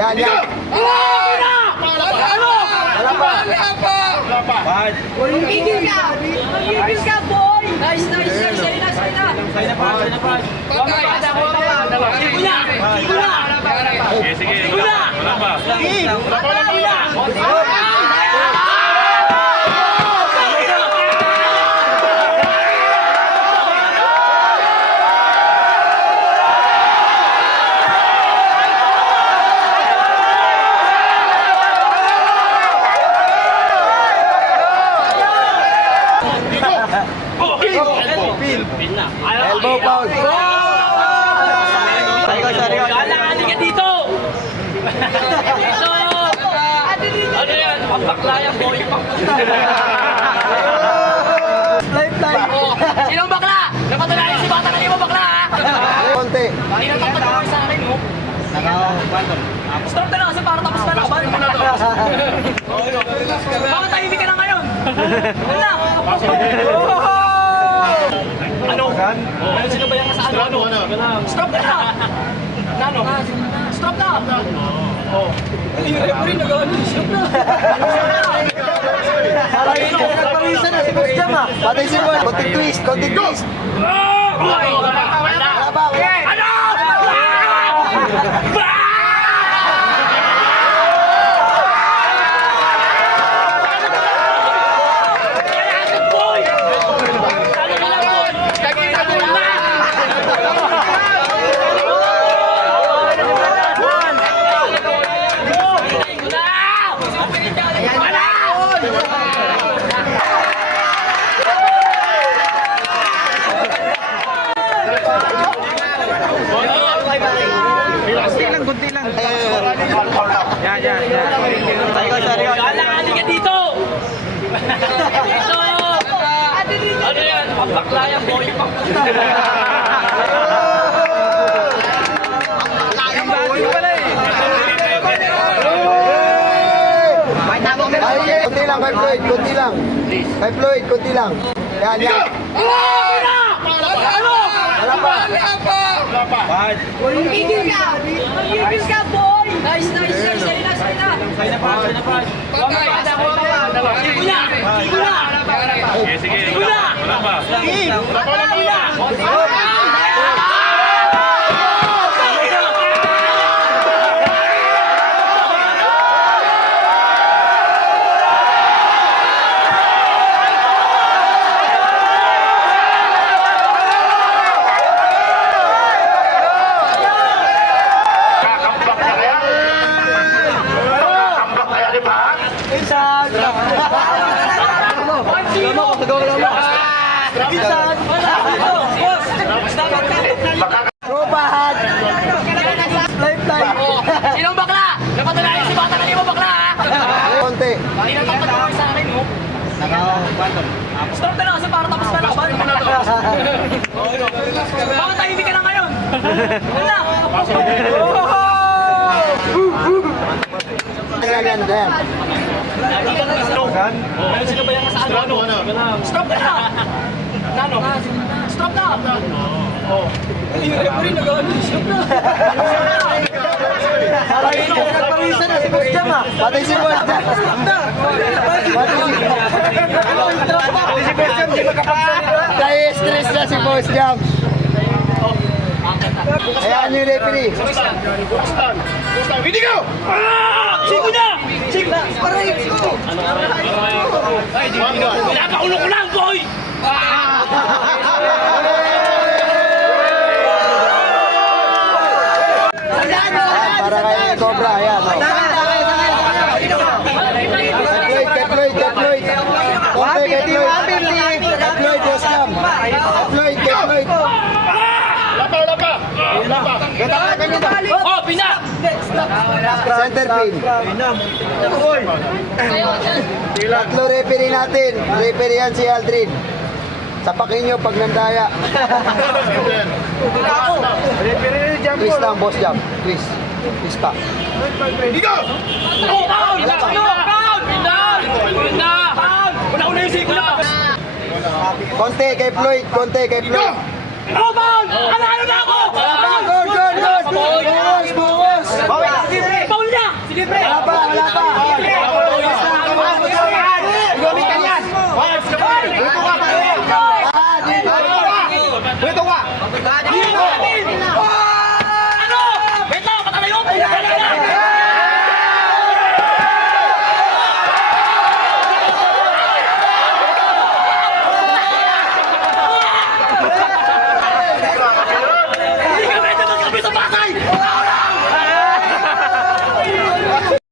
Yan, yan. Wala pa. Gigil ka! Gigil ka, boy! Nice, nice, nice! Sa'yo na, sa'yo na! Sa'yo na pa, sa'yo na pa. Sigo na! Sigo na! Sige, Sigo na! wala pa. Elbow foul. Kailangan ka dito! Dito! Ano yan? Pambaklayan, boy! Lifeline. Sinong bakla? Napatunayan si Bata kanina bakla, ha? Konti. Hindi na tapos sa akin, no? Stop na lang kasi para tapos na laban. Bakit tahimik ka na ngayon? Wala! Ano? Sino ba yan sa ano? Stop na! Ano? Stop na! Hindi yung referee nag-ano. Stop na! Nagpawisa na si Boss Jam, ah. Patay si Boss. Konting twist, konting twist. Wala ba? Ano? Kunti lang. Yan. Kailangan ka dito! Dito! Ano yan? Pambaklayan, boy! Konti lang, kay Floyd, konti lang. Kay Floyd, konti lang. Yan, yan. Wala pa. Gigil ka! Gigil ka, boy! Nice, nice, nice! Sa'yo na, sa'yo na! Sa'yo na pa, sa'yo na pa. Sigo na! Sigo na! Sige, Sigo na! wala pa. Tropahan. Lifeline. Sinong bakla? Napatunayan si Bata kanina bakla, ha? Konti. Hindi na tapos sa akin, no? Stop na lang kasi para tapos na laban. Bakit tahimik ka na ngayon? Wala! Yan, yan, yan. Sino ba yan sa ano? Stop na! Ano? Stop na! Hindi yung referee nag-ano. Stop na! Nagpawisa na si Boss Jam, ah. Patay si Boss Jam. Patay si Boss Jam, di makapagsalita. Kaya stress na si Boss Jam. Ayan yung referee. Hindi ko! Sigo na! Sigo na! Aray! Pinapaulo ko lang, boy! Para kay Cobra, ayan. Oh. Kay Floyd. Konti kay Floyd. Kay Floyd, Boss Jam. Kay Floyd. Oh, pina! Center pin. Tatlo referee natin. Referee yan si Aldrin. Sapakin nyo pag nandaya. Twist lang, Boss Jam. Twist. Twist pa. Oh, pound! Pound! Pinda! Pound! Una-una yung sigo na! Konti kay Floyd. Konti kay Floyd. Oh, pound! Ano na ako? Good. Bukas. Paul Libre!